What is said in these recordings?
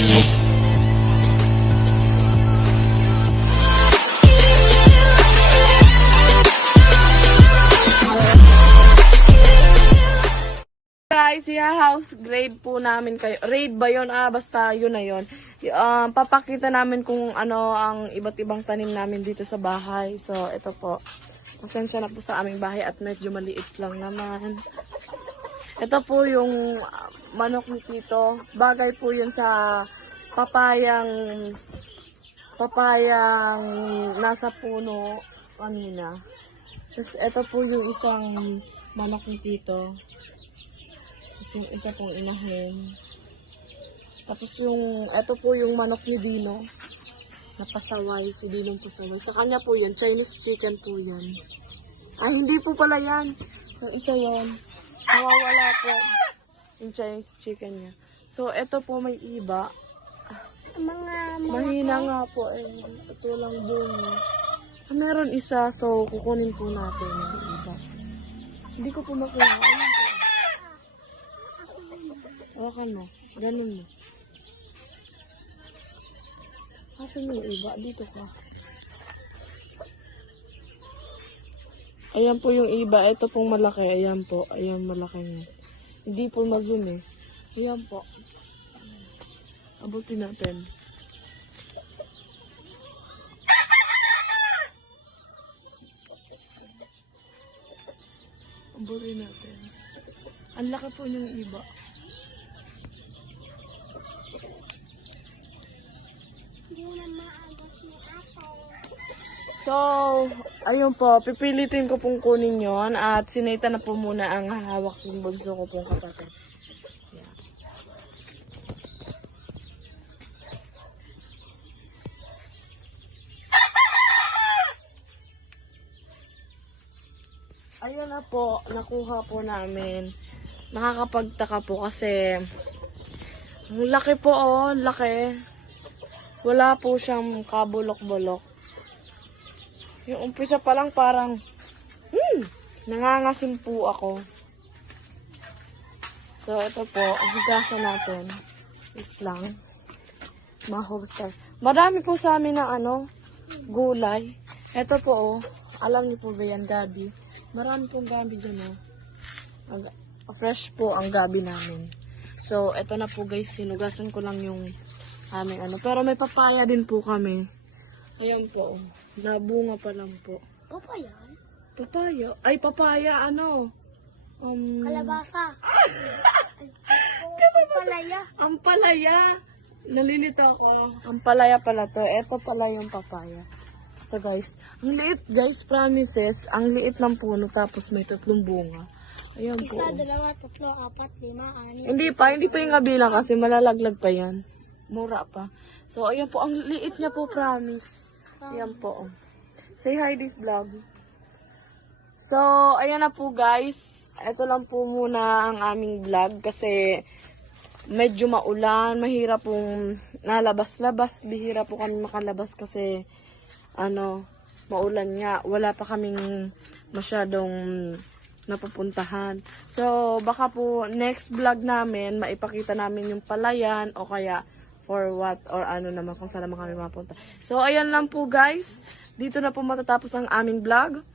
Guys, house grade po namin kayo. Raid ba yun? Basta yun na yun. Papakita namin kung ano ang iba't ibang tanim namin dito sa bahay. So, ito po. Pasensya na po sa aming bahay at medyo maliit lang naman. Ito po yung manok ni Tito. Bagay po yun sa papayang nasa puno kanina. Tapos ito po yung isang manok ni Tito. Tapos yung isa pong inahin. Tapos ito po yung manok ni Dino. Napasaway, si Dinong pasaway. Sa kanya po yun, Chinese chicken po yan. Ay, hindi po pala yan. Yung isa yan. Nawawala po yung Chinese chicken niya. So, ito po may iba. Mahina nga po eh. Ito lang bunga. Meron isa, so kukunin po natin yung iba. Hindi ko po makuha. Ayun po. Hawakan mo. Ganun mo. Asan yung iba? Dito ka. Ayan po yung iba. Ito pong malaki. Ayan po. Ayan malaki niya. Hindi po ma-zoom eh. Ayan po. Abutin natin. Abutin natin. Ang laki po yung iba. So, ayun po, pipilitin ko pong kunin yon at sinita na po muna ang hawak ng bunso ko pong kapatid. Yeah. Ayun na po, nakuha po namin. Nakakapagtaka po kasi ang laki po oh, laki. Wala po siyang kabulok-bulok. Yung umpisa pa lang parang, nangangasim po ako. So, ito po, hugasan natin. Wait lang. Mahugas. Marami po sa amin ng gulay. Ito po, oh, alam niyo po ba yan, gabi? Marami pong gabi dyan, oh. Fresh po ang gabi namin. So, ito na po guys, sinugasan ko lang yung aming Pero may papaya din po kami. Ayan po. Nabunga pa lang po. Papaya? Papaya? Ay, papaya, Kalabasa. Ampalaya. Ampalaya. Nalilito ako. Ampalaya pala to. Ito pala yung papaya. Ito guys. Ang liit guys, promises. Ang liit ng puno tapos may 3 bunga. Ayan po. 1, 2, 3, 4, 5, 6. Hindi pa yung kabilang kasi malalaglag pa yan. Mura pa. So, ayan po. Ang liit niya po, promise. Ayan po. Say hi this vlog. So, ayan na po guys. Ito lang po muna ang aming vlog kasi medyo maulan. Mahirap pong nalabas-labas. Bihira po kami makalabas kasi maulan nga. Wala pa kaming masyadong napupuntahan. So, baka po next vlog namin maipakita namin yung palayan o kaya or what, or naman, kung saan naman kami mapunta. So, ayan lang po guys. Dito na po matatapos ang aming vlog.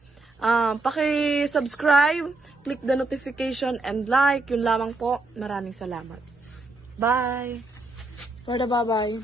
Paki-subscribe, click the notification, and like. Yun lamang po. Maraming salamat. Bye! For the bye-bye.